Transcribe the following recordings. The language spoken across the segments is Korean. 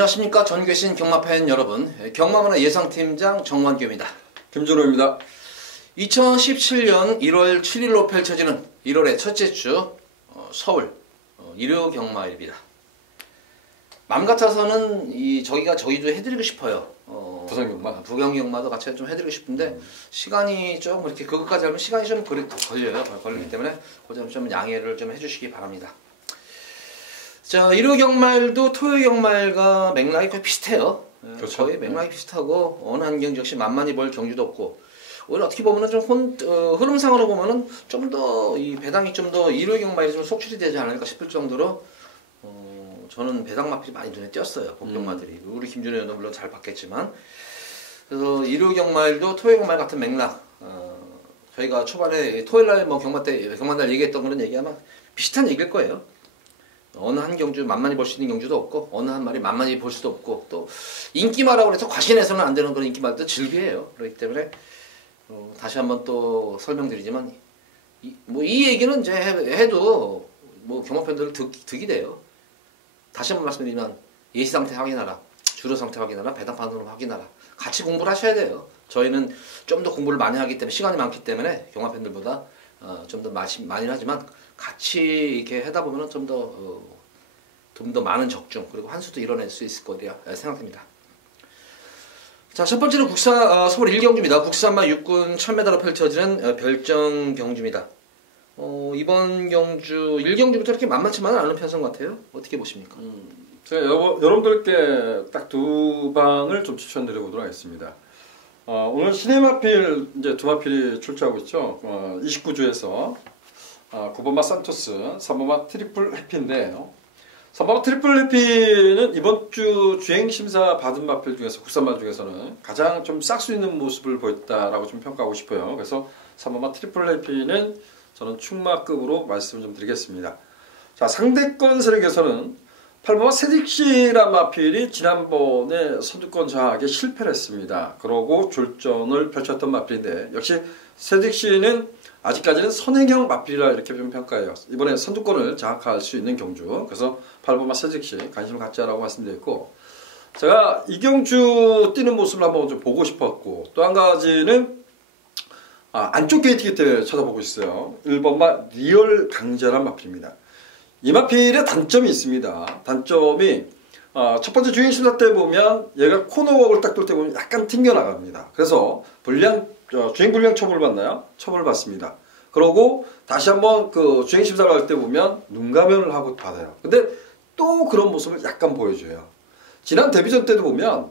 안녕하십니까. 전 계신 경마팬 여러분, 경마문화 예상팀장 정관규입니다. 김준호입니다. 2017년 1월 7일로 펼쳐지는 1월의 첫째 주 서울 일요 경마일입니다. 맘 같아서는 저희가 저희도 해드리고 싶어요. 부산경마? 부경경마도 같이 좀 해드리고 싶은데 시간이 조금 이렇게 그것까지 하면 시간이 좀 걸려요. 걸리기 때문에 그 점 좀 양해를 좀 해주시기 바랍니다. 자, 일요 경마일도 토요 경마일과 맥락이 거의 비슷해요. 그렇죠. 거의 맥락이 비슷하고 어느 한 경지 역시 만만히 볼 경주도 없고, 오히려 어떻게 보면은 좀 흐름상으로 보면은 좀 더 이 배당이 좀 더 일요 경마일이 좀 속출이 되지 않을까 싶을 정도로 저는 배당 마필이 많이 눈에 띄었어요. 복경마들이. 우리 김준호 의원도 물론 잘 봤겠지만, 그래서 일요 경마일도 토요 경마일 같은 맥락. 저희가 초반에 토요일날 뭐 경마날 얘기했던 그런 얘기 아마 비슷한 얘기일 거예요. 어느 한 경주 만만히 볼 수 있는 경주도 없고, 어느 한 마리 만만히 볼 수도 없고, 또 인기마라고 해서 과신해서는 안 되는 그런 인기마도 즐비해요. 그렇기 때문에 다시 한번 또 설명드리지만, 이 얘기는 이제 해도 뭐 경마팬들 득이 돼요. 다시 한번 말씀드리면, 예시 상태 확인하라, 주로 상태 확인하라, 배당 판단을 확인하라. 같이 공부를 하셔야 돼요. 저희는 좀 더 공부를 많이 하기 때문에, 시간이 많기 때문에 경마팬들보다 좀 더 많이 하지만, 같이 이렇게 하다 보면 좀 더 많은 적중, 그리고 환수도 이뤄낼 수 있을 거리라 생각됩니다. 자, 첫 번째는 서울 1경주입니다. 국산마 6군 1000m로 펼쳐지는 별정 경주입니다. 이번 경주 1경주부터 이렇게 만만치만은 않은 편성 같아요. 어떻게 보십니까? 제가 여러분들께 딱 두 방을 좀 추천드려 보도록 하겠습니다. 오늘 시네마필 이제 두 마필이 출제하고 있죠. 29주에서 9번마 산토스, 3번마 트리플 해피인데요. 3번마 트리플 해피는 이번 주 주행심사 받은 마필 중에서, 국산마 중에서는 가장 좀 싹 수 있는 모습을 보였다라고 좀 평가하고 싶어요. 그래서 3번마 트리플 해피는 저는 충마급으로 말씀을 좀 드리겠습니다. 자, 상대권 세력에서는 8번마 세딕시란 마필이 지난번에 선두권 장악에 실패를 했습니다. 그러고 졸전을 펼쳤던 마필인데, 역시 세딕시는 아직까지는 선행형 마필이라 이렇게 좀 평가해요. 이번에 선두권을 장악할 수 있는 경주. 그래서 8번마 세딕시 관심을 갖자라고 말씀드렸고, 제가 이 경주 뛰는 모습을 한번 좀 보고 싶었고, 또 한 가지는 안쪽 게이트기 때문에 쳐다보고 있어요. 1번마 리얼 강자란 마필입니다. 이 마필의 단점이 있습니다. 단점이 첫 번째 주행심사 때 보면 얘가 코너웍을 딱 돌 때 보면 약간 튕겨나갑니다. 그래서 주행 불량 처벌을 받나요? 처벌을 받습니다. 그러고 다시 한번 그 주행심사를 할 때 보면 눈가면을 하고 받아요. 근데 또 그런 모습을 약간 보여줘요. 지난 데뷔전 때도 보면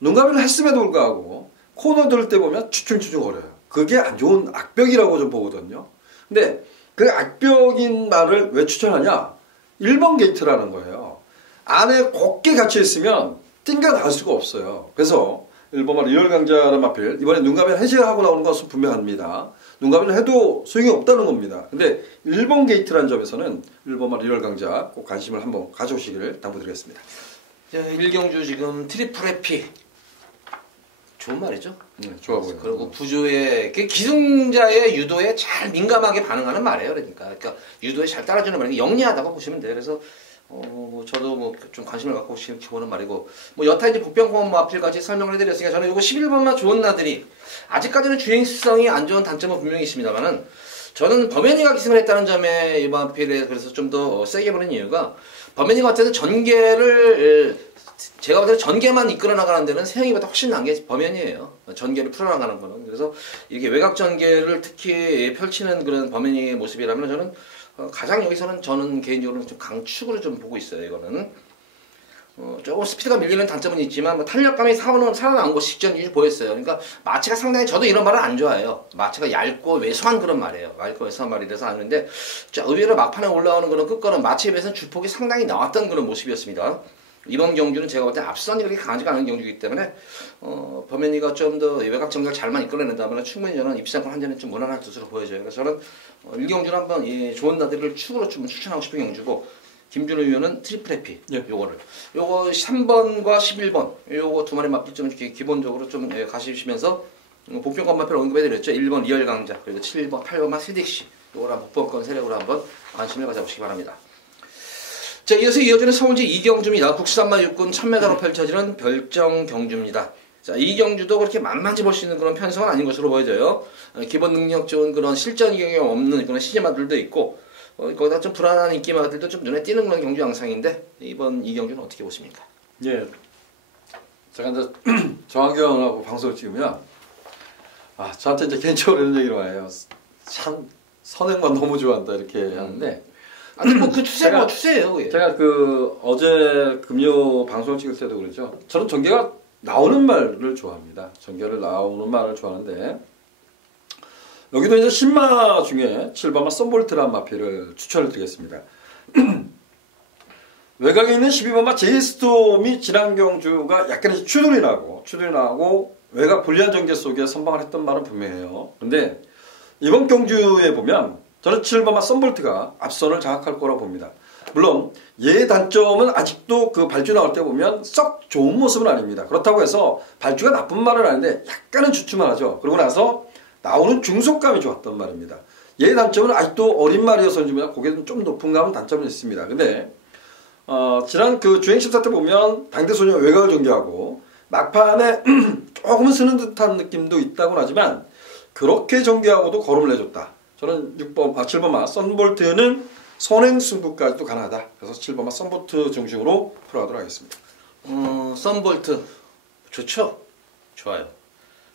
눈가면을 했음에도 불구하고 코너 돌 때 보면 추춤추춤 거려요. 그게 안 좋은 악벽이라고 좀 보거든요. 근데 그 악벽인 말을 왜 추천하냐? 1번 게이트라는 거예요. 안에 곱게 갇혀 있으면 띵가 나갈 수가 없어요. 그래서 1번마 리얼 강자라는 마필, 이번에 눈가면 해제하고 나오는 것은 분명합니다. 눈가면을 해도 소용이 없다는 겁니다. 근데 1번 게이트라는 점에서는 1번마 리얼 강자 꼭 관심을 한번 가져오시기를 당부드리겠습니다. 1경주 지금 트리플 해피. 좋은 말이죠. 네, 좋아 보여요. 그리고 구조의 기승자의 유도에 잘 민감하게 반응하는 말이에요. 그러니까 유도에 잘 따라주는 말이니까 영리하다고 보시면 돼요. 그래서 저도 좀 관심을 갖고 지켜보는 말이고, 여타 이제 복병공원 마필까지 설명을 해드렸으니까, 저는 이거 11번만 좋은 나들이 아직까지는 주행성이 안 좋은 단점은 분명히 있습니다만은, 저는 범현이가 기승을 했다는 점에 이 마필에 그래서 좀 더 세게 보는 이유가, 범현이가 어쨌든 제가 볼 때는 전개만 이끌어 나가는 데는 세영이보다 훨씬 난 게 범현이에요. 전개를 풀어나가는 거는. 그래서 이렇게 외곽 전개를 특히 펼치는 그런 범현이의 모습이라면, 저는 가장 여기서는 저는 개인적으로 좀 강축으로 좀 보고 있어요. 이거는 조금 스피드가 밀리는 단점은 있지만 탄력감이 살아나온 것이 직전이 보였어요. 그러니까 마체가 상당히, 저도 이런 말을 안 좋아해요. 마체가 얇고 왜소한 그런 말이에요. 얇고 왜소한 말이라서 아는데, 의외로 막판에 올라오는 그런 끝거는 마체에 비해서는 주폭이 상당히 나왔던 그런 모습이었습니다. 이번 경주는 제가 볼 때 앞선이 그렇게 강하지가 않은 경주이기 때문에 범현이가 좀 더 외곽 전개를 잘만 이끌어낸다면 충분히 저는 입상권 한 잔은 좀 무난할 것으로 보여져요. 그래서 저는 1경주는 한번 좋은 나들이를 축으로 좀 추천하고 싶은 경주고, 김준호 의원은 트리플 해피. 요거 3번과 11번 요거 두 마리 맞기 좀 기본적으로 좀 가시면서 복병권 마표를 언급해드렸죠. 1번 리얼 강자, 그리고 7번 8번만 세딕시, 요거랑 복병권 세력으로 한번 관심을 가져보시기 바랍니다. 자, 이어서 이어지는 서울제 2경주입니다. 국산마 육군 1000m로 펼쳐지는 별정 경주입니다. 자, 이 경주도 그렇게 만만치 볼 수 있는 그런 편성은 아닌 것으로 보여져요. 기본 능력 좋은 그런 실전 경험 없는 그런 시제마들도 있고, 거기다 좀 불안한 인기마들도 좀 눈에 띄는 그런 경주 양상인데, 이번 이 경주는 어떻게 보십니까? 예. 제가 이제 정학영하고 방송을 찍으면, 저한테 이제 개인적으로 이런 얘기를 해요. 참, 선행만 너무 좋아한다, 이렇게 하는데. 아니, 뭐 그 추세가 추세예요, 그게. 제가 어제 금요 방송을 찍을 때도 그러죠. 저는 전개가 나오는 말을 좋아합니다. 전개를 나오는 말을 좋아하는데, 여기도 이제 신마 중에 7번마 썬볼트라는 마필을 추천을 드리겠습니다. 외곽에 있는 12번마 제이스톰이 지난 경주가 약간의 추돌이 나고 외곽 불리한 전개 속에 선방을 했던 말은 분명해요. 근데 이번 경주에 보면 저는 7번마 썬볼트가 앞선을 장악할 거라고 봅니다. 물론 얘의 단점은 아직도 그 발주 나올 때 보면 썩 좋은 모습은 아닙니다. 그렇다고 해서 발주가 나쁜 말은 아닌데 약간은 주춤만 하죠. 그러고 나서 나오는 중속감이 좋았던 말입니다. 얘의 단점은 아직도 어린 말이어서인지 고개는 좀 높은 감은 단점은 있습니다. 근데 지난 그 주행 심사 때 보면 당대소녀 외곽을 전개하고 막판에 조금은 쓰는 듯한 느낌도 있다고는 하지만 그렇게 전개하고도 걸음을 내줬다. 저는 7번마 썬볼트는 선행 승부까지도 가능하다. 그래서 7번마 썬볼트 중심으로 풀어가도록 하겠습니다. 썬볼트 좋죠? 좋아요.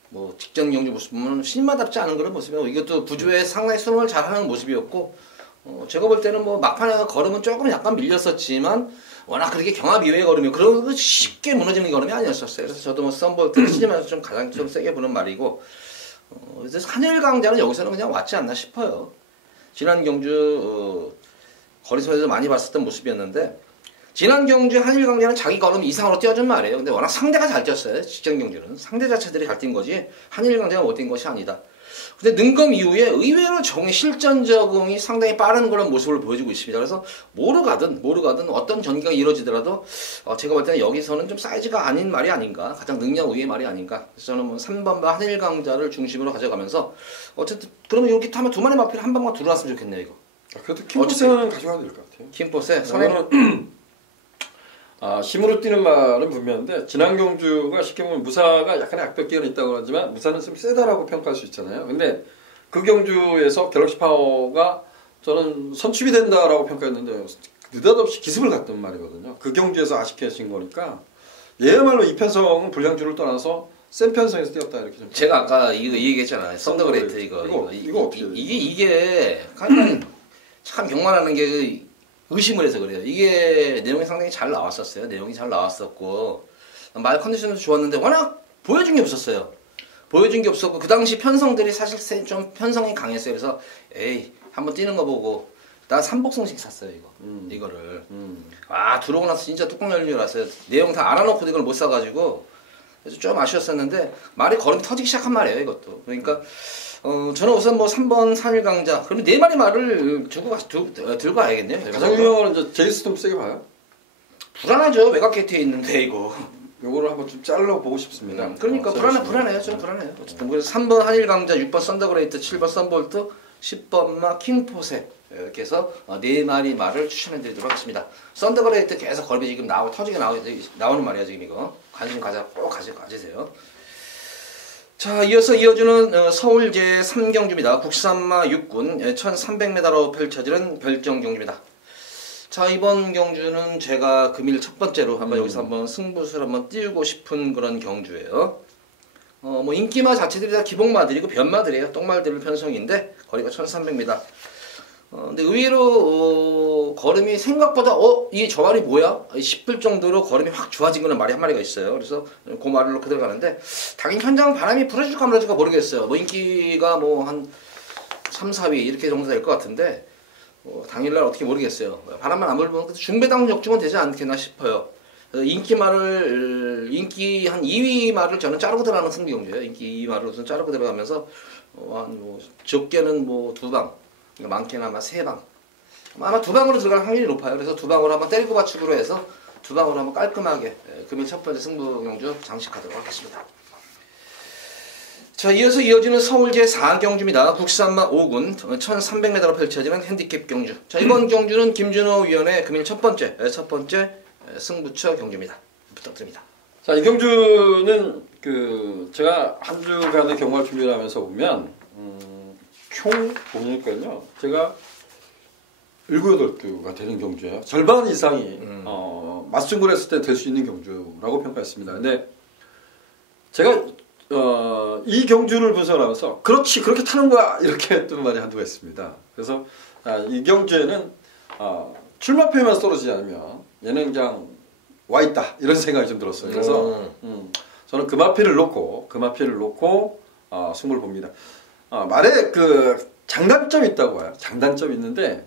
뭐 직전 경주 모습 보면 신마답지 않은 그런 모습이에요. 이것도 부주에 상당히 수능을 잘하는 모습이었고, 제가 볼 때는 뭐 막판에 걸음은 조금 약간 밀렸었지만 워낙 그렇게 경합 이외의 걸음이 그런 거 쉽게 무너지는 걸음이 아니었었어요. 그래서 저도 뭐 썬볼트 시즌에서 좀 가장 좀 세게 보는 말이고, 그래서 한일 강자는 여기서는 그냥 왔지 않나 싶어요. 지난 경주 거리선에서 많이 봤었던 모습이었는데, 지난 경주 한일 강자는 자기 걸음 이상으로 뛰어준 말이에요. 근데 워낙 상대가 잘 뛰었어요. 직전 경주는 상대 자체들이 잘 뛴 거지 한일 강자가 못 뛴 것이 아니다. 근데 능검 이후에 의외로 실전 적응이 상당히 빠른 그런 모습을 보여주고 있습니다. 그래서 뭐로 가든 어떤 전개가 이루어지더라도 제가 볼 때는 여기서는 좀 사이즈가 아닌 말이 아닌가, 가장 능력 우위의 말이 아닌가. 그래서 저는 뭐 3번과 한일 강자를 중심으로 가져가면서 어쨌든 그러면 이렇게 타면 두 마리 마필 한 방만 들어왔으면 좋겠네요, 이거. 그래도 킴포세는 가져가야 될 것 같아요. 킴포세 선행. 힘으로 뛰는 말은 분명한데 지난 경주가 쉽게 보면 무사가 약간의 악벽 기운이 있다고 하지만 무사는 좀 세다라고 평가할 수 있잖아요. 근데 그 경주에서 갤럭시 파워가 저는 선취이 된다라고 평가했는데 느닷없이 기습을 갔던 말이거든요. 그 경주에서 아쉽게 진 거니까 얘야말로 이 편성은 불량주를 떠나서 센 편성에서 뛰었다 이렇게 좀. 제가 아까 이 얘기했잖아요. 썬더그레이트 이거 어떻게 이게 참 경만하는 게 의심을 해서 그래요. 이게 내용이 상당히 잘 나왔었어요. 내용이 잘 나왔었고 말 컨디션도 좋았는데 워낙 보여준 게 없었어요. 보여준 게 없었고 그 당시 편성들이 사실 좀 편성이 강했어요. 그래서 한번 뛰는 거 보고 나 삼복성식 샀어요 이거. 이거를. 들어오고 나서 진짜 뚜껑 열린 줄 알았어요. 내용 다 알아놓고 이걸 못 사가지고 그래서 좀 아쉬웠었는데 말이 걸음이 터지기 시작한 말이에요 이것도. 그러니까 저는 우선 뭐 3번 3일 강자 그러면 4마리 말을 들고 와야겠네요. 가장 유명한 이제 제이스톰 세게 봐요? 불안하죠. 외곽 게이트에 있는데 이거. 요거를 한번 좀 잘라보고 싶습니다. 그러니까 불안해요. 좀 불안해요. 어쨌든 그래서 3번 한일 강자, 6번 썬더그레이트, 7번 썬볼트, 10번마 킹포세 이렇게 해서 4마리 말을 추천해드리도록 하겠습니다. 썬더그레이트 계속 걸음이 지금 터지게 나오는 말이야 지금 이거. 관심 꼭 가지세요. 자, 이어주는 서울 제3경주입니다. 국산마 육군 1300m로 펼쳐지는 별정 경주입니다. 자, 이번 경주는 제가 금일 첫 번째로 여기서 한번 승부수를 한번 띄우고 싶은 그런 경주예요. 뭐 인기마 자체들이 다 기복마들이고 변마들이에요. 똥말들 편성인데 거리가 1300m. 근데 의외로 걸음이 생각보다 이게 저 말이 뭐야? 싶을 정도로 걸음이 확 좋아진 거는 말이 한 마리가 있어요. 그래서 그 말을 놓고 들어가는데 당연히 현장 바람이 불어줄까 말아줄까 모르겠어요. 뭐 인기가 뭐 한 3, 4위 이렇게 정도 될 것 같은데 당일날 어떻게 모르겠어요. 바람만 안 불면 중배당 역중은 되지 않겠나 싶어요. 인기 한 2위 말을 저는 자르고 들어가는 승비경주예요. 인기 2위 말을 우선 자르고 들어가면서 적게는 뭐 2방, 많게는 아마 3방. 아마 2방으로 들어갈 확률이 높아요. 그래서 2방으로 한번 때리고 받축으로 해서 2방으로 한번 깔끔하게 금일 첫 번째 승부경주 장식하도록 하겠습니다. 자, 이어서 이어지는 서울 제4경주입니다. 국산마 5군 1300m로 펼쳐지는 핸디캡 경주. 자, 이번 경주는 김준호 위원의 금일 첫 번째 승부처 경주입니다. 부탁드립니다. 자, 이 경주는 제가 한 주간의 경마를 준비를 하면서 보면 총 보니까요. 제가 7, 8주가 되는 경주예요. 절반 이상이 맞승부를 했을 때 될 수 있는 경주라고 평가했습니다. 근데 제가 이 경주를 분석하면서 그렇지 그렇게 타는 거야 이렇게 했던 말이 한두가 있습니다. 그래서 이 경주에는 출마표에만 떨어지지 않으면 얘는 그냥 와 있다 이런 생각이 좀 들었어요. 그래서 저는 금화피를 놓고 승부를 봅니다. 말에 장단점이 있다고 해요. 장단점이 있는데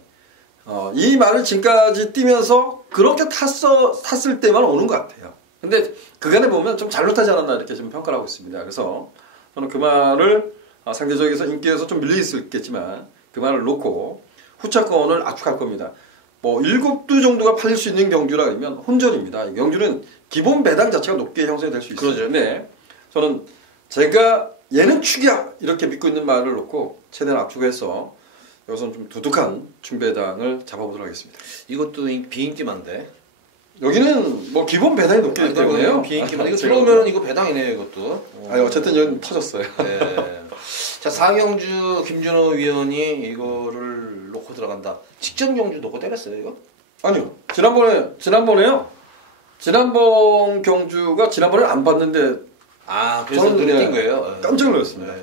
이 말을 지금까지 뛰면서 그렇게 탔을 때만 오는 것 같아요. 근데 그간에 보면 좀 잘못하지 않았나 이렇게 좀 평가를 하고 있습니다. 그래서 저는 그 말을 상대적에서 인기에서 좀 밀릴 수 있겠지만 그 말을 놓고 후차권을 압축할 겁니다. 뭐 7두 정도가 팔릴 수 있는 경주라 그러면 혼전입니다. 이 경주는 기본 배당 자체가 높게 형성이 될 수 있어요. 그러죠. 근데 저는 제가 얘는 축이야 이렇게 믿고 있는 말을 놓고 최대한 압축해서 여기서는 좀 두둑한 중배당을 잡아보도록 하겠습니다. 이것도 비인기만데. 여기는 뭐 기본 배당이 높기 때문에요. 비인기만. 이거 들어오면 이거 배당이네요, 이것도. 아니 어쨌든 여기 터졌어요. 네. 자, 4경주 김준호 위원이 이거를 놓고 들어간다. 직전 경주 놓고 때렸어요, 이거? 아니요. 지난번에요. 지난번 경주가 지난번에 안 봤는데 그래서 눈에 띈 거예요. 깜짝 놀랐습니다. 네.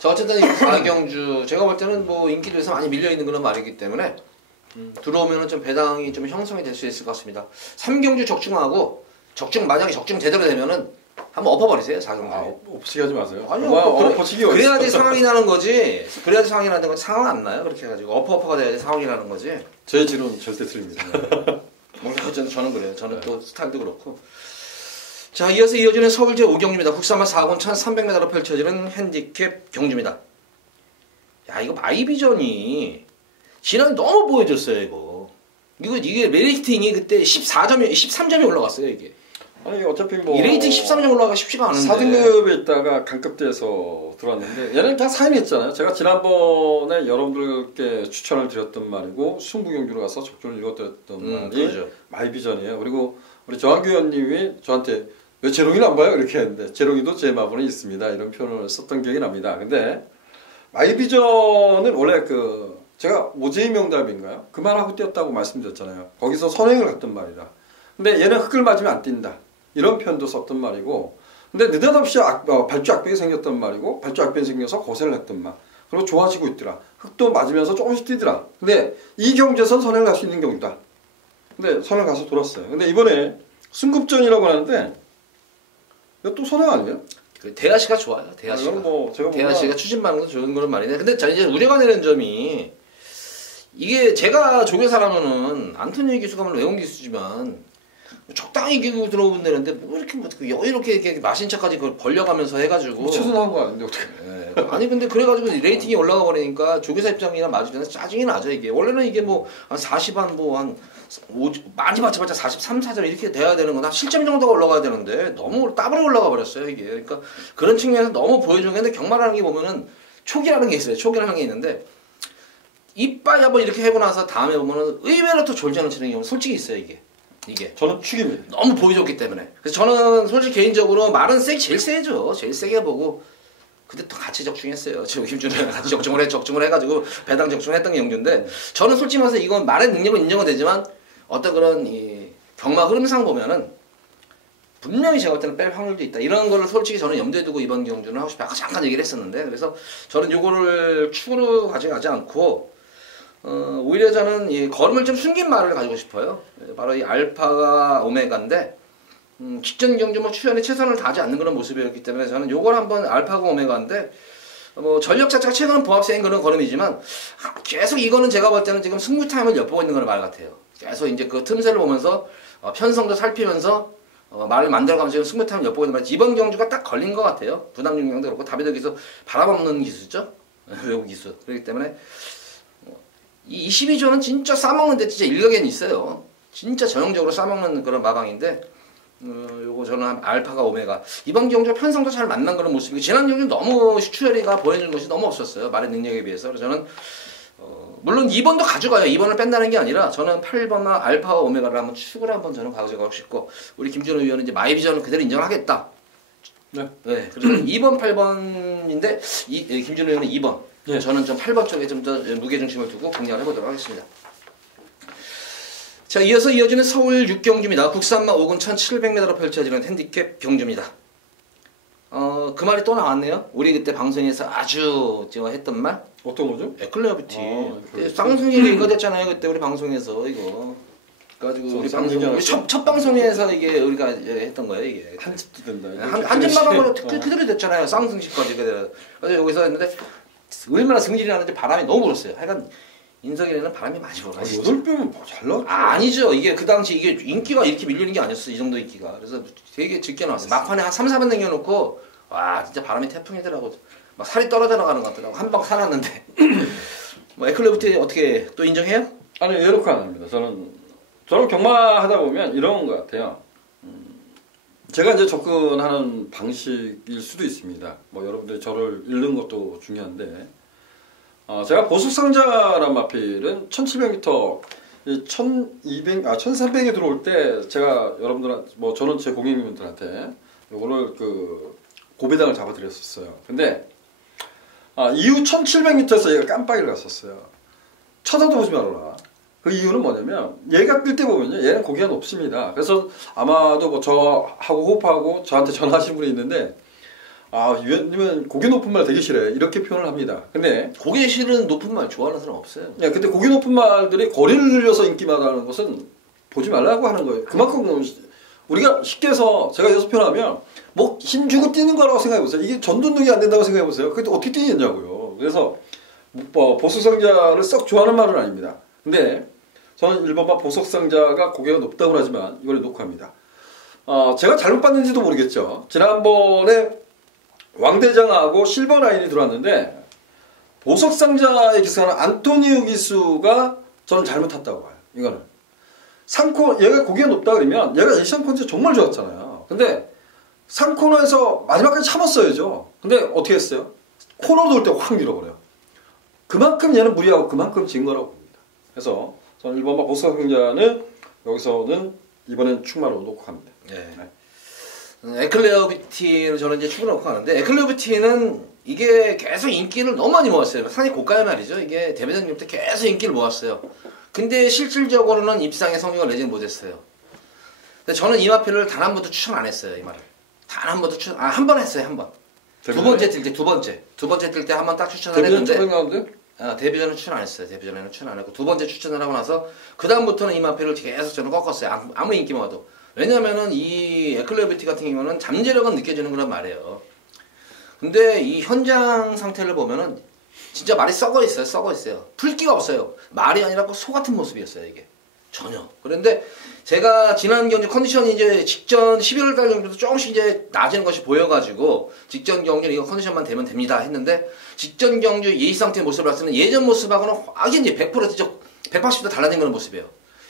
자, 어쨌든 이 4경주 제가 볼 때는 뭐 인기도에서 많이 밀려 있는 그런 말이기 때문에 들어오면은 좀 배당이 좀 형성이 될 수 있을 것 같습니다. 3경주 적중하고 만약에 적중 제대로 되면은 한번 엎어버리세요. 4경주. 엎치기 하지 마세요. 아니요. 엎어치기 그래야지 상황이 나는 거지. 그래야지 상황이 나는 거지. 상황 안 나요. 그렇게 해가지고 엎어가 돼야지 상황이 나는 거지. 제 지론 절대 틀립니다. 어쨌든 저는 그래요. 저는 또 스타일도 그렇고. 자, 이어서 이어지는 서울 제5경주입니다. 국산마 4군 1300m로 펼쳐지는 핸디캡 경주입니다. 야, 이거 마이비전이 지난해 너무 보여줬어요, 이거. 이게 레이팅이 그때 13점이 올라갔어요, 이게. 아니 어차피 뭐 이 레이팅 13점 올라가기가 쉽지가 않은데 4등급에 있다가 강급대에서 들어왔는데 얘는 그냥 4인 했잖아요. 제가 지난번에 여러분들께 추천을 드렸던 말이고 승부경주로 가서 적절을 읽었던 말이 그렇죠. 마이비전이에요. 그리고 우리 정한규 의원님이 저한테 왜 재롱이는 안 봐요? 이렇게 했는데 재롱이도 제 마음에는 있습니다. 이런 표현을 썼던 기억이 납니다. 근데 마이비전은 원래 제가 오제이 명답인가요? 그 말하고 뛰었다고 말씀드렸잖아요. 거기서 선행을 했던 말이라. 근데 얘는 흙을 맞으면 안 뛴다. 이런 표현도 썼던 말이고, 근데 느닷없이 발주 악병이 생겼던 말이고, 발주 악병이 생겨서 고생을 했던 말. 그리고 좋아지고 있더라. 흙도 맞으면서 조금씩 뛰더라. 근데 이 경주에선 선행을 할 수 있는 경주다. 근데 선행 가서 돌았어요. 근데 이번에 승급전이라고 하는데, 이거 또 선행 아니에요? 대하시가 좋아요. 대하시가. 대하시가 추진받는 건 좋은 거는 말이네. 근데 자, 이제 우려가 되는 점이, 이게 제가 조교사라면은 안토니 기수가 물론 외운 기수지만 적당히 기고 들어오면 되는데 뭐 이렇게 마신 척까지 그걸 벌려가면서 해가지고 최선한 거 아닌데 어떻게? 아니 근데 그래가지고 레이팅이 올라가 버리니까 조교사 입장이나 맞으면 짜증이 나죠 이게. 원래는 이게 뭐 한 40한 뭐 한 많이 맞춰봤자 43, 4점 이렇게 돼야 되는 거나 실점 정도가 올라가야 되는데 너무 따블에 올라가 버렸어요 이게. 그러니까 그런 측면에서 너무 보여주는 게 있는데 경마라는 게 보면은 촉이라는 게 있어요. 촉이라는 게 있는데 이빨 한번 이렇게 하고 나서 다음에 보면은 의외로 또 졸전을 치는 경우 솔직히 있어요 이게. 저는 축입니다. 너무 보여줬기 때문에. 그래서 저는 솔직히 개인적으로 말은 제일 세죠. 제일 세게 보고. 근데 또 같이 적중했어요. 지금 김준호랑 같이 적중을 해가지고 배당 적중했던 게 경주인데 저는 솔직히 말해서 이건 말의 능력은 인정은 되지만 어떤 그런 이 경마 흐름상 보면은 분명히 제가 볼 때는 뺄 확률도 있다. 이런 거를 솔직히 저는 염두에 두고 이번 경주는 하고 싶어. 아까 잠깐 얘기를 했었는데 그래서 저는 요거를 축으로 가져가지 않고 오히려 저는 이 걸음을 좀 숨긴 말을 가지고 싶어요. 바로 이 알파가 오메가인데 직전 경주 뭐 추연에 최선을 다하지 않는 그런 모습이었기 때문에 저는 요걸 한번 알파가 오메가인데 뭐 전력 자체가 최근 보합세인 그런 걸음이지만 계속 이거는 제가 볼 때는 지금 승부 타임을 엿보고 있는 그런 말 같아요. 계속 이제 그 틈새를 보면서 편성도 살피면서 말을 만들어가면서 지금 승부 타임을 엿보고 있는 말. 이번 경주가 딱 걸린 것 같아요. 부담 중량도 그렇고 다비드 기수 바람없는 기수죠. 외국 기수. 그렇기 때문에 이 22조는 진짜 싸먹는데 진짜 일각엔 있어요. 진짜 전형적으로 싸먹는 그런 마방인데 요거 저는 알파가 오메가 이번 경기가 편성도 잘 만난 그런 모습이고 지난 경기 너무 슈추에리가 보여준 것이 너무 없었어요. 말의 능력에 비해서. 그래서 저는 물론 2번도 가져가요. 2번을 뺀다는 게 아니라 저는 8번과 알파와 오메가를 한번 축을 한번 저는 가져가고 싶고 우리 김준호 위원은 이제 마이비전을 그대로 인정하겠다. 네. 네. 그래서 2번, 8번인데 김준호 위원은 2번. 네. 저는 좀 8번 쪽에 좀 더 무게중심을 두고 공략을 해보도록 하겠습니다. 자, 이어서 이어지는 서울 6경주입니다. 국산마 5군 1700m로 펼쳐지는 핸디캡 경주입니다. 그 말이 또 나왔네요. 우리 그때 방송에서 아주 제가 했던 말. 어떤 거죠? 에클레어뷰티. 에클레어뷰티. 쌍둥이가 이거 됐잖아요. 그때 우리 방송에서 이거. 그래가지고 우리 방송 우리 첫 방송에서 이게 우리가 했던 거예요. 이게 한 집도 된다. 한 집마감으로 그대로 됐잖아요. 쌍승식까지 그대로. 그래서 여기서 했는데 얼마나 승질이 나는지 바람이 너무 불었어요. 하여간 인석이는 바람이 많이 불어요. 8배면 잘 나왔죠. 아니죠. 이게 그 당시 이게 인기가 이렇게 밀리는 게 아니었어. 이 정도 인기가. 그래서 되게 적게 나왔어요. 막판에 한 3, 4번 남겨놓고 와 진짜 바람이 태풍이더라고. 막 살이 떨어져 나가는 것 같더라고. 한 방 사놨는데. 뭐 에클레부티 어떻게 또 인정해요? 아니 이렇게 안 합니다. 저는 경마하다 보면 이런 것 같아요. 제가 이제 접근하는 방식일 수도 있습니다. 뭐 여러분들이 저를 읽는 것도 중요한데, 제가 보석상자란 마필은 1700m, 1300에 들어올 때 제가 여러분들한테, 뭐 저는 제 고객님들한테 요거를 그 고배당을 잡아드렸었어요. 근데 이후 1700m에서 얘가 깜빡이를 갔었어요. 쳐다도 보지 말아라. 그 이유는 뭐냐면 얘가 뜰 때 보면요, 얘는 고기가 높습니다. 그래서 아마도 뭐 저하고 호흡하고 저한테 전화하신 분이 있는데, 위원님은 고기 높은 말 되게 싫어해, 이렇게 표현을 합니다. 근데 고기 싫은 높은 말 좋아하는 사람 없어요. 근데 고기 높은 말들이 거리를 늘려서 인기마다하는 것은 보지 말라고 하는 거예요. 그만큼 우리가 쉽게 해서 제가 여기서 표현하면 뭐 힘주고 뛰는 거라고 생각해보세요. 이게 전둔능이 안 된다고 생각해보세요. 그게 어떻게 뛰겠냐고요. 그래서 보석상자를 썩 좋아하는 말은 아닙니다. 근데 저는 1번마 보석상자가 고개가 높다고 하지만 이걸 녹화합니다. 제가 잘못 봤는지도 모르겠죠. 지난번에 왕대장하고 실버라인이 들어왔는데 보석상자의 기수하는 안토니우 기수가 저는 잘못 탔다고 봐요. 이거는 상코 얘가 고개가 높다 그러면 얘가 예시안 컨디션 정말 좋았잖아요. 근데 상코너에서 마지막까지 참았어야죠. 근데 어떻게 했어요? 코너 돌 때 확 밀어버려요. 그만큼 얘는 무리하고 그만큼 진 거라고 봅니다. 그래서 저는 1번마 보석상자는 여기서는 이번엔 축마로 놓고 갑니다. 네. 에클레어뷰티를 저는 이제 축을 놓고 가는데, 에클레어뷰티는 이게 계속 인기를 너무 많이 모았어요. 상당히 고가의 말이죠. 이게 대배장님 때 계속 인기를 모았어요. 근데 실질적으로는 입상의 성적을 내지는 못했어요. 근데 저는 이 마필을 단 한 번도 추천 안 했어요. 이 말을 단 한 번도 추천, 한 번 했어요. 한 번. 두 번째 뜰 때, 두 번째 뜰 때 한 번 딱 추천을 했는데, 데뷔전은 추천 안 했어요. 데뷔전에는 추천 안 했고, 두 번째 추천을 하고 나서 그 다음부터는 이 마필을 계속 저는 꺾었어요. 아무 인기만 와도. 왜냐면은 이 에클레어뷰티 같은 경우는 잠재력은 느껴지는 거란 말이에요. 근데 이 현장 상태를 보면은 진짜 말이 썩어 있어요. 풀기가 없어요. 말이 아니라 소 같은 모습이었어요, 이게. 전혀. 그런데 제가 지난 경기 컨디션이 이제 직전 11월 달 정도도 조금씩 이제 나아지는 것이 보여가지고 직전 경기는 이거 컨디션만 되면 됩니다 했는데, 직전 경기 예의 상태의 모습을 봤을 때는 예전 모습하고는 확연히 100% 진짜 180도 달라진 그런 모습이에요.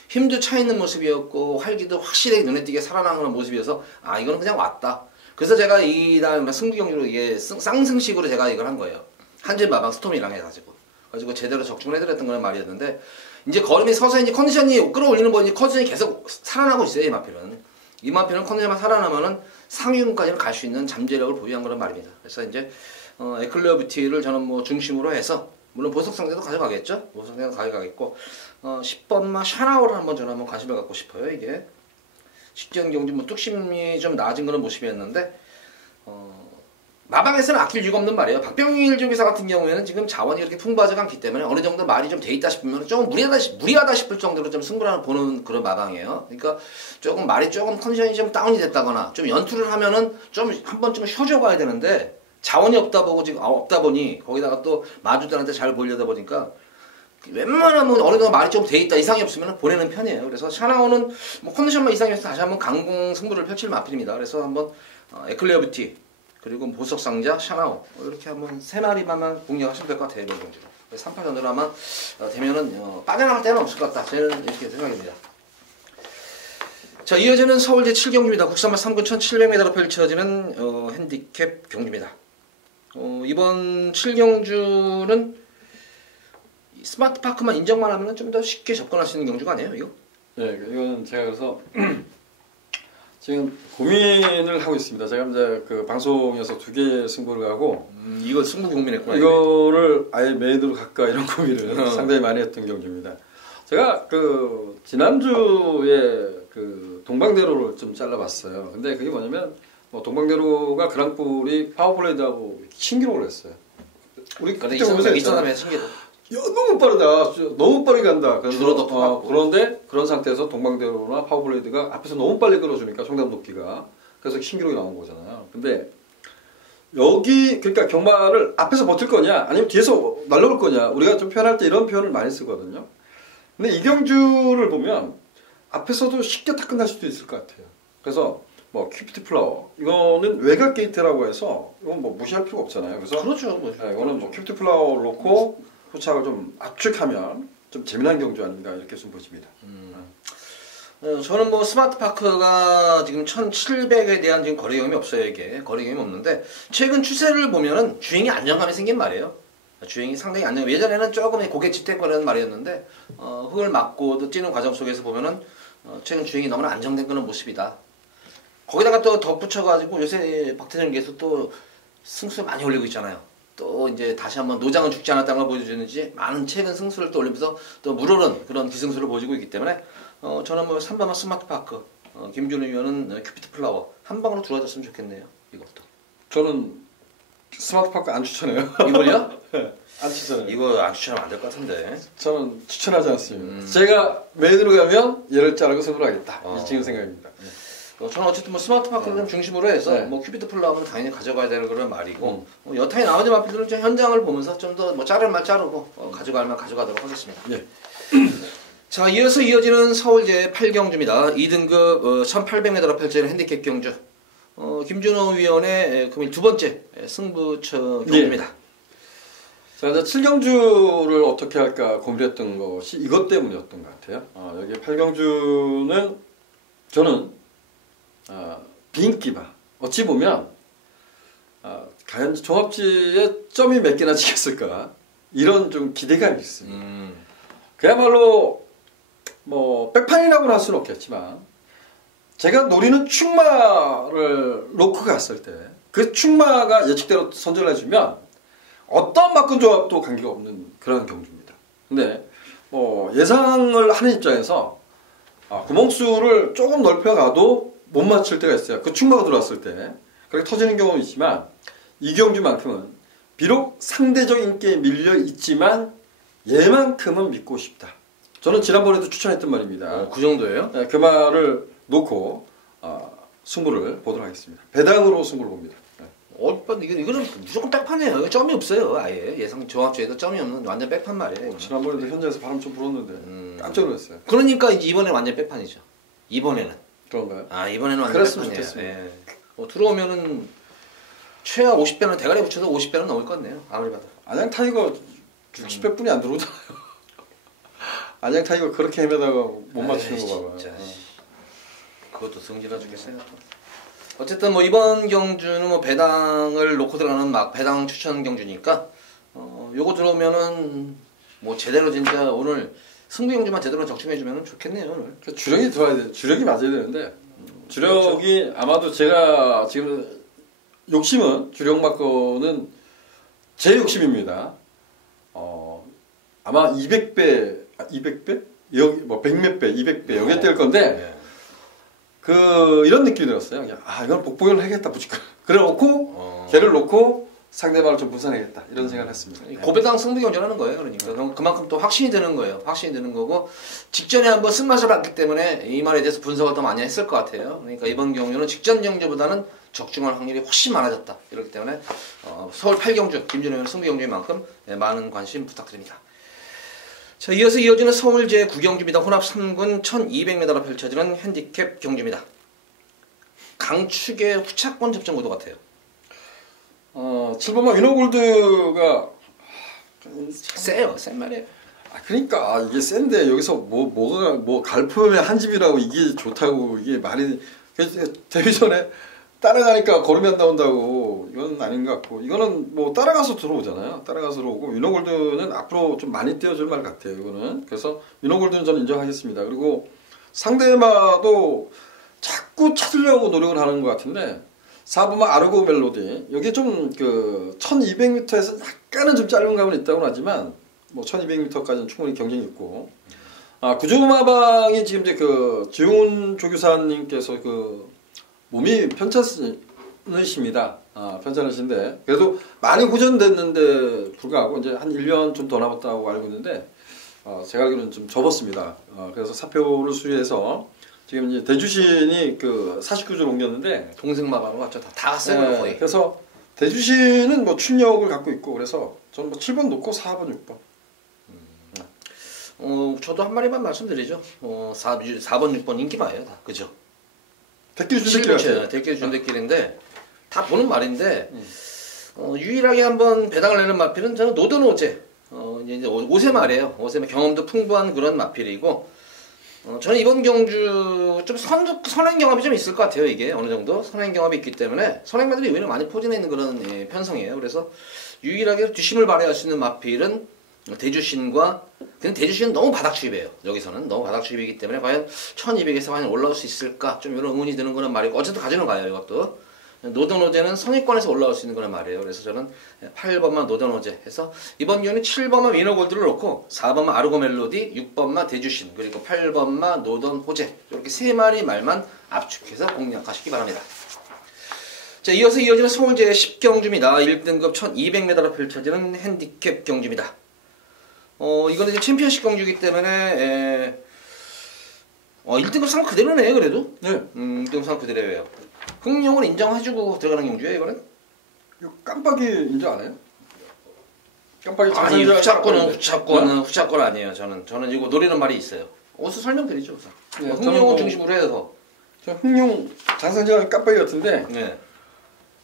힘도 차 있는 모습이었고 활기도 확실히 눈에 띄게 살아나는 모습이어서 이거는 그냥 왔다. 그래서 제가 이 다음 승부 경기로 이게 쌍승식으로 제가 이걸 한 거예요. 한진 마방 스톰이랑 해가지고 제대로 적중을 해드렸던 그런 말이었는데, 이제 걸음이 서서히 이제 컨디션이 끌어올리는 거, 이제 컨디션이 계속 살아나고 있어요. 이 마필은 컨디션만 살아나면은 상위군까지는 갈 수 있는 잠재력을 보유한 그런 말입니다. 그래서 이제 에클레어뷰티를 저는 뭐 중심으로 해서, 물론 보석상자도 가져가겠죠. 보석상자도 가져가겠고, 10번마 샤나오를 저는 한번 관심을 갖고 싶어요. 이게 직전 경기 뭐 뚝심이 좀 나아진 그런 모습이었는데, 마방에서는 아낄 이유가 없는 말이에요. 박병일 조기사 같은 경우에는 지금 자원이 그렇게 풍부하지 않기 때문에 어느 정도 말이 좀 돼 있다 싶으면 조금 무리하다 싶을 정도로 좀 승부를 보는 그런 마방이에요. 그러니까 조금 말이 조금 컨디션이 좀 다운이 됐다거나 좀 연투를 하면은 좀 한 번쯤 쉬어줘 봐야 되는데, 자원이 없다 보니 거기다가 또 마주들한테 잘 보이려다 보니까 웬만하면 어느 정도 말이 좀 돼 있다 이상이 없으면 보내는 편이에요. 그래서 샤나오는 뭐 컨디션만 이상해서 다시 한번 강공 승부를 펼칠 마필입니다. 그래서 한번 에클레어뷰티 그리고 보석상자, 샤나오 이렇게 한번 세 마리만 공략하시면 될 것 같아요. 이번 경기로 3파전으로 아마 되면은 빠져나갈 때는 없을 것 같다. 저는 이렇게 생각입니다. 자, 이어지는 서울 제7경주입니다. 국산마 3군 1700m로 펼쳐지는 핸디캡 경주입니다. 이번 7경주는 스마트파크만 인정만 하면 좀 더 쉽게 접근할 수 있는 경주가 아니에요, 이거? 네, 이건 제가 그래서 지금 고민을 하고 있습니다. 제가 이제 그 방송에서 2개 승부를 가고 이거 승부 고민했구나. 이거를 아예 메인으로 갈까 이런 고민을 상당히 많이 했던 경주입니다. 제가 그 지난주에 그 동방대로를 좀 잘라봤어요. 근데 그게 뭐냐면 뭐 동방대로가 그랑프리 파워블레이드하고 신기록을 했어요. 우리 근데 그때 보면서 있었다며 신기록. 야, 너무 빠르다. 너무 빠르게 간다. 줄어도 그런데 그런 상태에서 동방대로나 파워블레이드가 앞에서 너무 빨리 끌어주니까 총담 높이가 그래서 신기록이 나온 거잖아요. 근데 여기 그러니까 경마를 앞에서 버틸 거냐 아니면 뒤에서 날라올 거냐 우리가 좀 표현할 때 이런 표현을 많이 쓰거든요. 근데 이 경주를 보면 앞에서도 쉽게 다 끝날 수도 있을 것 같아요. 그래서 뭐 큐피트 플라워 이거는 외곽 게이트라고 해서 이건 뭐 무시할 필요가 없잖아요. 그래서 그렇죠. 네, 이거는 뭐 큐피트 플라워를 놓고 포착을 좀 압축하면 좀 재미난 경주 아닌가 이렇게 좀 보십니다. 저는 뭐 스마트파크가 지금 1700에 대한 지금 거래 경험이 없어요. 이게 거래 경험이 없는데 최근 추세를 보면은 주행이 안정감이 생긴 말이에요. 주행이 상당히 안정. 예전에는 조금 고개 지탱거리는 말이었는데 흙을 맞고 뛰는 과정 속에서 보면은 최근 주행이 너무나 안정된 그런 모습이다. 거기다가 또 덧붙여가지고 요새 박태정께서 또 승수를 많이 올리고 있잖아요. 또 이제 다시 한번 노장은 죽지 않았다는 걸 보여주는지 많은 최근 승수를 또 올리면서 또 물오른 그런 기승수를 보여주고 있기 때문에 저는 뭐 3번은 스마트파크, 김준우 위원은 큐피트 플라워 한 방으로 들어와줬으면 좋겠네요. 이것도. 저는 스마트파크 안 추천해요. 이걸요? 네, 안 추천해요. 이거 안 추천하면 안 될 것 같은데. 저는 추천하지 않습니다. 제가 메인으로 가면 얘를 자르고 승부를 하겠다. 이 지금 생각입니다. 저는 어쨌든 뭐 스마트파크를 좀 중심으로 해서 뭐 큐피트 플라워는 당연히 가져가야 되는 그런 말이고 여타의 나머지 마필들은 좀 현장을 보면서 좀 더 뭐 자를 말 자르고 가져갈 만 가져가도록 하겠습니다. 예. 자, 이어서 이어지는 서울제 8경주입니다. 2등급 1800m로 펼쳐지는 핸디캡 경주. 김준호 위원의 금일 두 번째 승부처 경주입니다. 자, 이제 7경주를 어떻게 할까 고민했던 것이 이것 때문이었던 것 같아요. 여기 8경주는 저는 비인기바 어찌 보면 과연 종합지에 점이 몇 개나 찍혔을까 이런 좀 기대감이 있습니다. 그야말로 뭐 백판이라고는 할 수는 없겠지만 제가 노리는 충마를 놓고 갔을 때 그 충마가 예측대로 선전을 해주면 어떤 막군 조합도 관계가 없는 그런 경주입니다. 근데 뭐 예상을 하는 입장에서 구멍수를 조금 넓혀가도 못 맞출 때가 있어요. 그 충마가 들어왔을 때 그렇게 터지는 경우는 있지만 이 경주만큼은 비록 상대적 인기에 밀려 있지만 얘만큼은 믿고 싶다. 저는 지난번에도 추천했던 말입니다. 그 정도예요? 네, 그 말을 놓고 승부를 보도록 하겠습니다. 배당으로 승부를 봅니다. 네. 이거는 무조건 백판이에요. 점이 없어요. 아예 예상 종합주에도 점이 없는 완전 백판 말이에요. 지난번에도 현장에서 바람 좀 불었는데 깜짝 놀랐어요. 그러니까 이제 이번에 완전 백판이죠. 이번에는. 그런가요? 이번에는 완전 백판이에요. 예. 들어오면은 최하 50배는 대가리 붙여서 50배는 넘을 것 같네요. 아무리 봐도. 안양 타이거 60배 뿐이 안 들어오잖아요. 안양 타이거 그렇게 헤매다가 못 맞추는 거 봐봐요. 진짜. 그것도 성질나 죽겠어요. 어쨌든 뭐 이번 경주는 뭐 배당을 놓고 들어가는 막 배당 추천 경주니까 요거 들어오면은 뭐 제대로 진짜 오늘 승부 경주만 제대로 적중해주면 좋겠네요 오늘. 그러니까 주력이 들어야 돼. 주력이 맞아야 되는데 주력이 그렇죠? 아마도 제가 지금 욕심은 주력 맞고는 제 욕심입니다. 아마 200배 여기 뭐 100몇 배, 200배 여기 뛸 건데. 이런 느낌이 들었어요. 그냥 이건 복봉을 해야겠다 무조건. 그래 놓고 걔를 놓고 상대방을 좀 분산해야겠다 이런 생각을 했습니다. 고배당 승부 경쟁하는 거예요. 그러니까 그만큼 또 확신이 드는 거예요. 확신이 드는 거고 직전에 한번 쓴맛을 봤기 때문에 이 말에 대해서 분석을 더 많이 했을 것 같아요. 그러니까 이번 경주는 직전 경주보다는 적중할 확률이 훨씬 많아졌다. 이렇기 때문에 서울 8경주 김준호 승부 경주인 만큼 많은 관심 부탁드립니다. 자, 이어서 이어지는 서울 제9경주입니다. 혼합 3군 1200m로 펼쳐지는 핸디캡 경주입니다. 강축의 후차권 접전 구도 같아요. 7번마 위너골드가 세요. 센 말이에요. 그러니까 이게 센데 여기서 뭐가 갈품의 한 집이라고 이게 좋다고 이게 말이 데뷔 전에 따라가니까 걸음이 안 나온다고 이건 아닌 것 같고 이거는 뭐 따라가서 들어오잖아요. 따라가서 들어오고 윤호골드는 앞으로 좀 많이 띄워줄 말 같아요. 이거는 그래서 윤호골드는 저는 인정하겠습니다. 그리고 상대마도 자꾸 찾으려고 노력을 하는 것 같은데 4번마 아르고 멜로디 여기 좀 그 1200m에서 약간은 좀 짧은 감은 있다고는 하지만 뭐 1200m까지는 충분히 경쟁이 있고 구조마방이 지금 이제 그 지훈 조교사님께서 그 몸이 편찮으십니다. 편찮으신데 그래도 많이 후전됐는데 불구하고 이제 한 1년 좀 더 남았다고 알고 있는데 제가 알기로는 좀 접었습니다. 그래서 사표를 수리해서 지금 이제 대주신이 그 49조로 옮겼는데 동생 마방으로 왔죠. 다 갔어요. 거의. 그래서 대주신은 뭐 출력을 갖고 있고 그래서 저는 뭐 7번 놓고 4번, 6번. 저도 한 마리만 말씀드리죠. 4번, 6번 인기 많아요. 다. 그죠? 대끼리 준대끼리 대끼리 준대끼리인데 다 보는 말인데 유일하게 한번 배당을 내는 마필은 저는 노던오제. 이제 오세 말이에요. 오세 경험도 풍부한 그런 마필이고 저는 이번 경주 좀 선행 경험이 좀 있을 것 같아요. 이게 어느 정도 선행 경험이 있기 때문에 선행마들이 의외로 많이 포진해 있는 그런 편성이에요. 그래서 유일하게 뒷심을 발휘할 수 있는 마필은 대주신과 근데 대주신은 너무 바닥 추입이에요. 여기서는 너무 바닥 추입이기 때문에 과연 1200에서 과연 올라올 수 있을까 좀 이런 의문이 드는 그런 말이고 어쨌든 가지는 가요. 이것도 노던오제는 성위권에서 올라올 수 있는 그런 말이에요. 그래서 저는 8번만 노던오제 해서 이번 경우는 7번만 위너골드를 놓고 4번만 아르고 멜로디, 6번만 대주신 그리고 8번만 노던호제 이렇게 세 마리 말만 압축해서 공략하시기 바랍니다. 자, 이어서 이어지는 서울제 10경주입니다. 1등급 1200m로 펼쳐지는 핸디캡 경주입니다. 이거는 이제 챔피언십 경주이기 때문에 1등급 상 그대로네요. 그래도 네. 1등급 상 그대로예요. 흥룡을 인정해주고 들어가는 경주예요. 이거는 이거 깜빡이 인정 안 해요? 깜빡이 아니 후차권은 아니에요. 저는 이거 노리는 말이 있어요. 어서 설명드리죠. 우선. 네, 흥룡을 중심으로 해서 저 흥룡 장산제왕 깜빡이 같은데 네.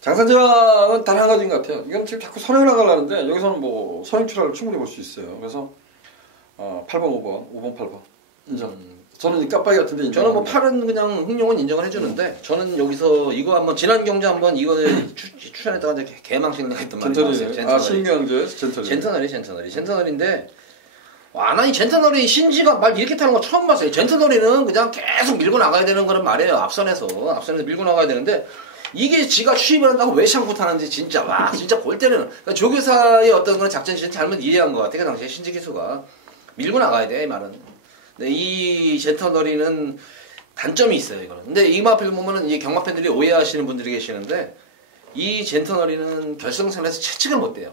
장산제왕은 단 한 가지인 것 같아요. 이건 지금 자꾸 선행을 나가려는데 여기서는 뭐 선행 출하를 충분히 볼 수 있어요. 그래서 8번, 5번, 8번 인정. 저는 이 깜빡이 같은데 인정. 저는 뭐 8은 그냥 흥룡은 인정을 해주는데 저는 여기서 이거 한번 지난 경주 한번 이거 추천했다가 이제 개망신 나했던 말이 나왔어요. 신경제 젠터널인데 와, 나 이 젠터널이 신지가 말 이렇게 타는 거 처음 봤어요. 젠터널이는 그냥 계속 밀고 나가야 되는 그런 말이에요. 앞선에서 밀고 나가야 되는데 이게 지가 추입을 한다고 왜 샹고 타는지 진짜 진짜 골 때리는 그러니까 조교사의 어떤 그런 작전실은 잘못 이해한 것 같아. 그 당시에 신지 기수가 밀고 나가야 돼 이 말은. 근데 이 젠터널이는 단점이 있어요. 이거는. 근데 이 마필 보면은 이 경마 팬들이 오해하시는 분들이 계시는데 이 젠터널이는 결승선에서 채찍을 못 대요.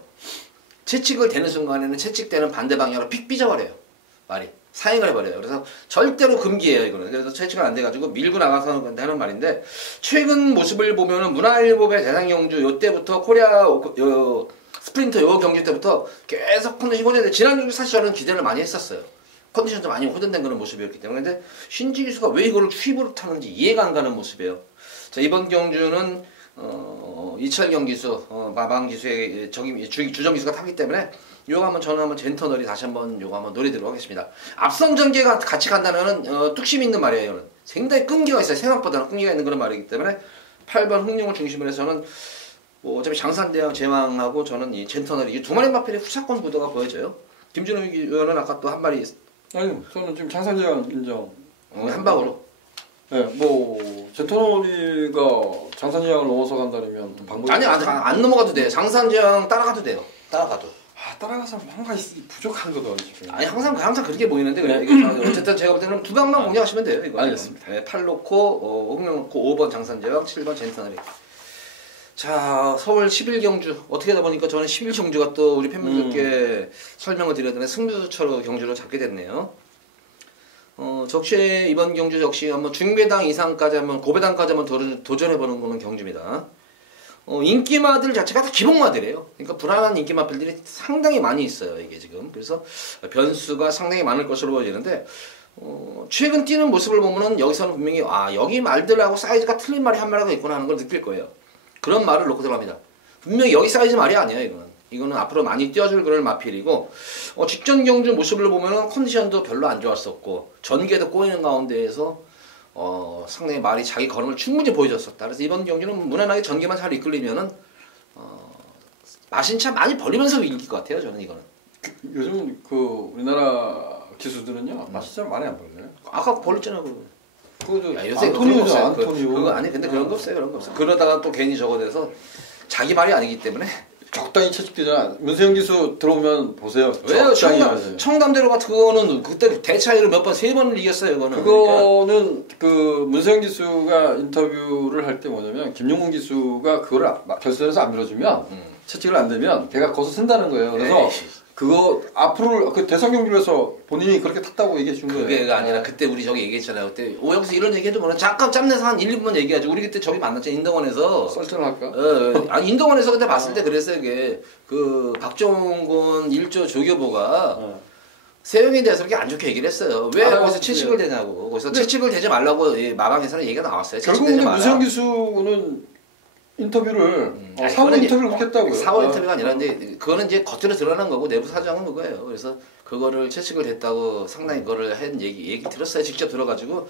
채찍을 대는 순간에는 채찍대는 반대 방향으로 픽 삐져버려요. 말이 사행을 해버려요. 그래서 절대로 금기예요. 이거는. 그래서 채찍을 안 돼가지고 밀고 나가서 하는 말인데 최근 모습을 보면은 문화일보의 대상경주 요때부터 코리아 스프린터 요 경주 때부터 계속 컨디션 호전돼. 지난 경주 사실 저는 기대를 많이 했었어요. 컨디션도 많이 호전된 그런 모습이었기 때문에. 근데 신지 기수가 왜 이거를 추입으로 타는지 이해가 안 가는 모습이에요. 자, 이번 경주는 이철경 기수, 마방 기수의 주정 기수가 타기 때문에 요거 저는 한번 젠터널이 다시 한번 요거 한번 노리도록 하겠습니다. 앞선 전개가 같이 간다면은 뚝심이 있는 말이에요. 이거는 상당히 끈기가 있어요. 생각보다는 끈기가 있는 그런 말이기 때문에 8번 흥룡을 중심으로 해서는 뭐 어차피 장산대왕 제왕하고 저는 이 젠터널이 이 두 마리 마필의 후차권 구도가 보여져요. 김준호 의원은 아까 또 한 마리 아니 저는 지금 장산제왕 인정. 한 방으로. 네, 뭐 젠터널이가 장산제왕을 넘어서 간다면 방법이 아니 안 넘어가도 돼. 장산제왕 따라가도 돼요. 따라가도. 따라가서 항상 부족한 거다 지금. 아니 항상 그렇게 보이는데 그래. 어쨌든 제가 볼 때는 두 방만 공략하시면 돼요. 이거. 알겠습니다. 네, 8 놓고 흥룡 놓고 5번 장산제왕, 7번 젠터널이. 자, 서울 11경주 어떻게 하다 보니까 저는 11경주가 또 우리 팬분들께 설명을 드려야 되는 승부처로 경주를 잡게 됐네요. 적시에 이번 경주 역시 한번 중배당 이상까지 한번 고배당까지 한번 도전해보는 거는 경주입니다. 인기마들 자체가 다 기복마들이에요. 그러니까 불안한 인기마들이 상당히 많이 있어요. 이게 지금. 그래서 변수가 상당히 많을 것으로 보여지는데 최근 뛰는 모습을 보면은 여기서는 분명히 여기 말들하고 사이즈가 틀린 말이 한 마리가 있구나 하는 걸 느낄 거예요. 그런 말을 놓고 들어갑니다. 분명히 여기 사이즈 말이 아니에요. 이거는 이거는 앞으로 많이 뛰어줄 그런 마필이고 직전 경주 모습을 보면은 컨디션도 별로 안 좋았었고 전개도 꼬이는 가운데에서 상당히 말이 자기 걸음을 충분히 보여줬었다. 그래서 이번 경주는 무난하게 전개만 잘 이끌리면은 마신차 많이 벌리면서 이길 것 같아요. 저는 이거는. 요즘 그 우리나라 기수들은요 마신차 많이 안 벌려요. 아까 벌렸잖아 그거. 그거 요새 안토니오죠, 그런 거 없어요. 안토니오. 그거 아니 근데 그런 거 없어요. 그런 거 없어요. 그러다가 또 괜히 저거 돼서 자기 말이 아니기 때문에. 적당히 채찍되잖아. 문세영 기수 들어오면 보세요. 왜요? 적당히 하세요. 청담대로 같은 그거는 그때 대차이로 몇 번 세 번을 이겼어요. 그거는. 그거는 그 문세영 기수가 인터뷰를 할 때 뭐냐면 김용훈 기수가 그거를 결선에서 안 밀어주면 채찍을 안 되면 걔가 거기서 쓴다는 거예요. 그래서 에이. 그거 앞으로 그 대선 경기에서 본인이 그렇게 탔다고 얘기해 준 거예요. 그게가 아니라 그때 우리 저기 얘기했잖아요. 그때 오영수 이런 얘기해도 뭐는 잠깐 짬내서 한 1, 2분 얘기하지. 우리 그때 저기 만났잖아. 인덕원에서. 썰전을 할까? 아니 인덕원에서 그때 봤을 때 그랬어요. 이게 그 박정훈 1조 조교보가 세영에 대해서 그렇게 안 좋게 얘기를 했어요. 왜 거기서 채찍을 대냐고. 거기서 채찍을 대지 말라고 마방에서는 얘기가 나왔어요. 결국 근데 문세영 기수는 인터뷰를 사후 인터뷰를 그렇게 했다고요. 사후 인터뷰가 아니라 이제 그거는 이제 겉으로 드러난 거고 내부 사정은 그거예요. 그래서 그거를 채찍을 댔다고 상당히 그거를 한 얘기 들었어요. 직접 들어가지고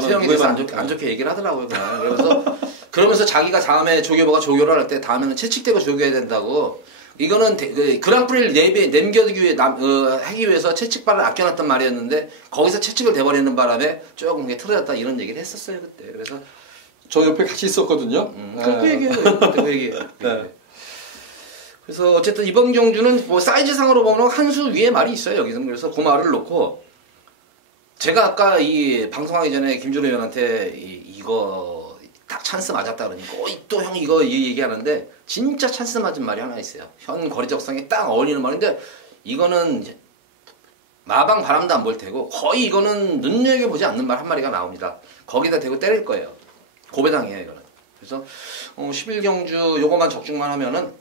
세영에 대해서 안 좋게 얘기를 하더라고요. 그냥. 그래서 그러면서 자기가 다음에 조교보가 조교를 할 때 다음에는 채찍대고 조교해야 된다고. 이거는 그랑프리를 남겨두기 하기 위해서 채찍발을 아껴놨단 말이었는데 거기서 채찍을 대버리는 바람에 조금 그게 틀어졌다 이런 얘기를 했었어요 그때. 그래서 저 옆에 같이 있었거든요. 그 얘기예요. 그때 그 얘기예요. 네. 그래서 어쨌든 이번 경주는 뭐 사이즈상으로 보면 한 수 위에 말이 있어요 여기서는. 그래서 그 말을 놓고 제가 아까 이 방송하기 전에 김준호 의원한테 이거 딱 찬스 맞았다 그러니까 또 형 이거 얘기하는데 진짜 찬스 맞은 말이 하나 있어요. 현 거리 적성에 딱 어울리는 말인데 이거는 이제 마방 바람도 안 볼 테고 거의 이거는 눈여겨보지 않는 말 한 마리가 나옵니다. 거기다 대고 때릴 거예요. 고배당이에요 이거는. 그래서 11경주 요거만 적중만 하면은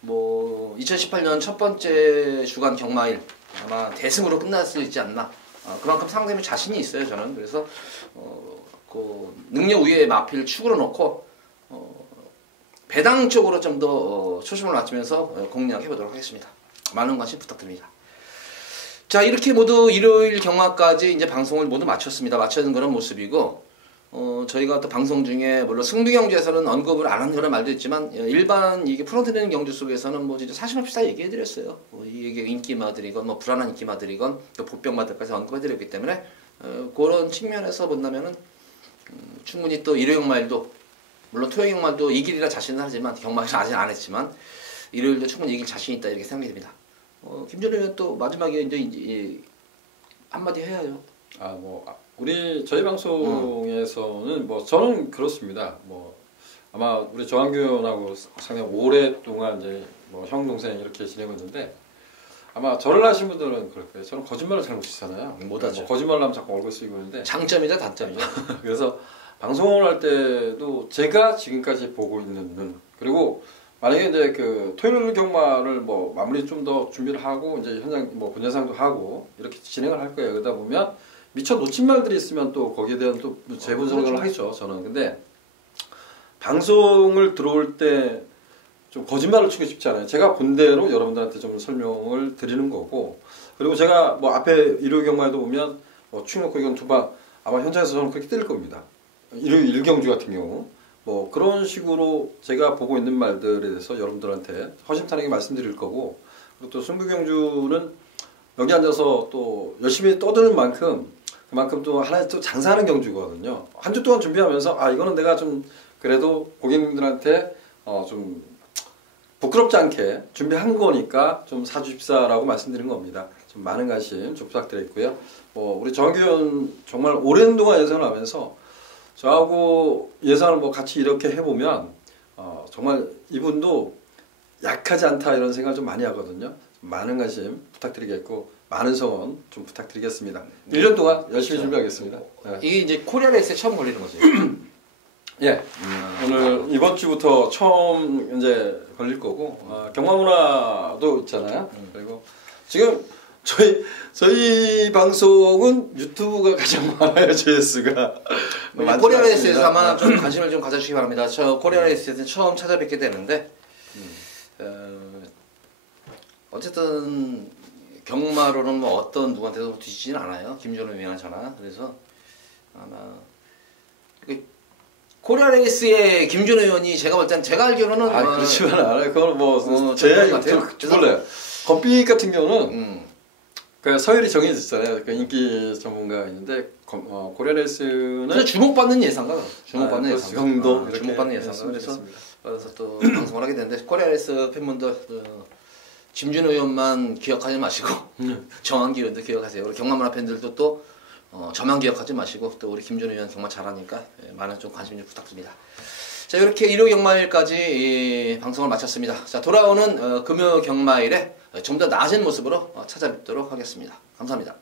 뭐 2018년 첫 번째 주간 경마일 아마 대승으로 끝날 수 있지 않나. 그만큼 상당히 자신이 있어요 저는. 그래서 그 능력 우위의 마필 축으로 놓고 배당 쪽으로 좀 더 초심을 맞추면서 공략해 보도록 하겠습니다. 많은 관심 부탁드립니다. 자 이렇게 모두 일요일 경마까지 이제 방송을 모두 마쳤습니다. 마치는 그런 모습이고 저희가 또 방송 중에 물론 승부 경주에서는 언급을 안 하는 그런 말도 있지만 일반 이게 풀어드리는 경주 속에서는 뭐 진짜 사실 없이 다 얘기해드렸어요. 이게 인기마들이건 뭐 불안한 인기마들이건 또 복병마들까지 언급해드렸기 때문에 그런 측면에서 본다면은 충분히 또 일요일 경마일도 물론 토요일 경마일도 이길이라 자신은 하지만 경마일은 아직 안 했지만 일요일도 충분히 이길 자신 있다 이렇게 생각이 듭니다. 김준호 의원 또 마지막에 이제 한마디 해야죠. 저희 방송에서는 뭐 저는 그렇습니다. 뭐 아마 우리 조한규 의원하고 상당히 오랫동안 이제 뭐 형 동생 이렇게 지내고 있는데 아마 저를 아신 분들은 그럴 거예요. 저는 거짓말을 잘 못치잖아요. 못하죠. 뭐 거짓말을 하면 자꾸 얼굴 쓰이고 있는데 장점이자 단점이죠. 그래서 방송을 할 때도 제가 지금까지 보고 있는 눈 그리고 만약에 이제 그 토요일 경마를 뭐 마무리 좀 더 준비를 하고 이제 현장 뭐 분야상도 하고 이렇게 진행을 할 거예요. 그러다 보면 미처 놓친 말들이 있으면 또 거기에 대한 또 재분석을 하겠죠. 저는 근데 방송을 들어올 때 좀 거짓말을 치고 싶지 않아요. 제가 본 대로 여러분들한테 좀 설명을 드리는 거고 그리고 제가 뭐 앞에 일요일 경마에도 보면 뭐 충격고 이건 두방 아마 현장에서 저는 그렇게 때릴 겁니다. 일요일 1경주 같은 경우 뭐 그런 식으로 제가 보고 있는 말들에 대해서 여러분들한테 허심탄회하게 말씀드릴 거고 그리고 또 승부경주는 여기 앉아서 또 열심히 떠드는 만큼 그만큼 또 하나의 또 장사하는 경주거든요. 한 주 동안 준비하면서 이거는 내가 좀 그래도 고객님들한테 좀 부끄럽지 않게 준비한 거니까 좀 사주십사라고 말씀드린 겁니다. 좀 많은 관심 좀 부탁드리고요. 우리 정규 의원 정말 오랜 동안 예상을 하면서 저하고 예상을 뭐 같이 이렇게 해보면 정말 이분도 약하지 않다 이런 생각을 좀 많이 하거든요. 많은 관심 부탁드리겠고 많은 성원 좀 부탁드리겠습니다. 1년 동안 열심히 준비하겠습니다. 네. 이게 이제 코리아 레이스에 처음 걸리는 거죠. 예, 오늘 이번 주부터 처음 이제 걸릴 거고 경마문화도 있잖아요. 그리고 지금 저희 방송은 유튜브가 가장 많아요. 조회수가 코리아 레이스에서 아마 좀 관심을 좀 가져주시기 바랍니다. 저 코리아 레이스에서 처음 찾아뵙게 되는데 어쨌든 경마로는 뭐 어떤 누구한테도 뒤지지는 않아요. 김준호 위원 저나. 그래서 아마 코리아 레이스의 김준호 의원이 제가 볼 땐 제가 알기로는 그렇지만 않아요. 그건 뭐제 그런 것 같아요. 몰라요. 검빛 같은 경우는 그 서열이 정해졌잖아요. 그 인기 전문가가 있는데 코리아 레이스는 그래서 주목받는 예상가. 주목받는 예상가. 정도 주목받는 예상가. 그래서 또 방송을 하게 되는데 코리아 레이스 팬분들 김준호 의원만 기억하지 마시고 정한기 의원도 기억하세요. 우리 경마문화 팬들도 또 저만 기억하지 마시고 또 우리 김준호 의원 정말 잘하니까 많은 좀 관심 좀 부탁드립니다. 자, 이렇게 일요 경마일까지 방송을 마쳤습니다. 자, 돌아오는 금요 경마일에 좀 더 나아진 모습으로 찾아뵙도록 하겠습니다. 감사합니다.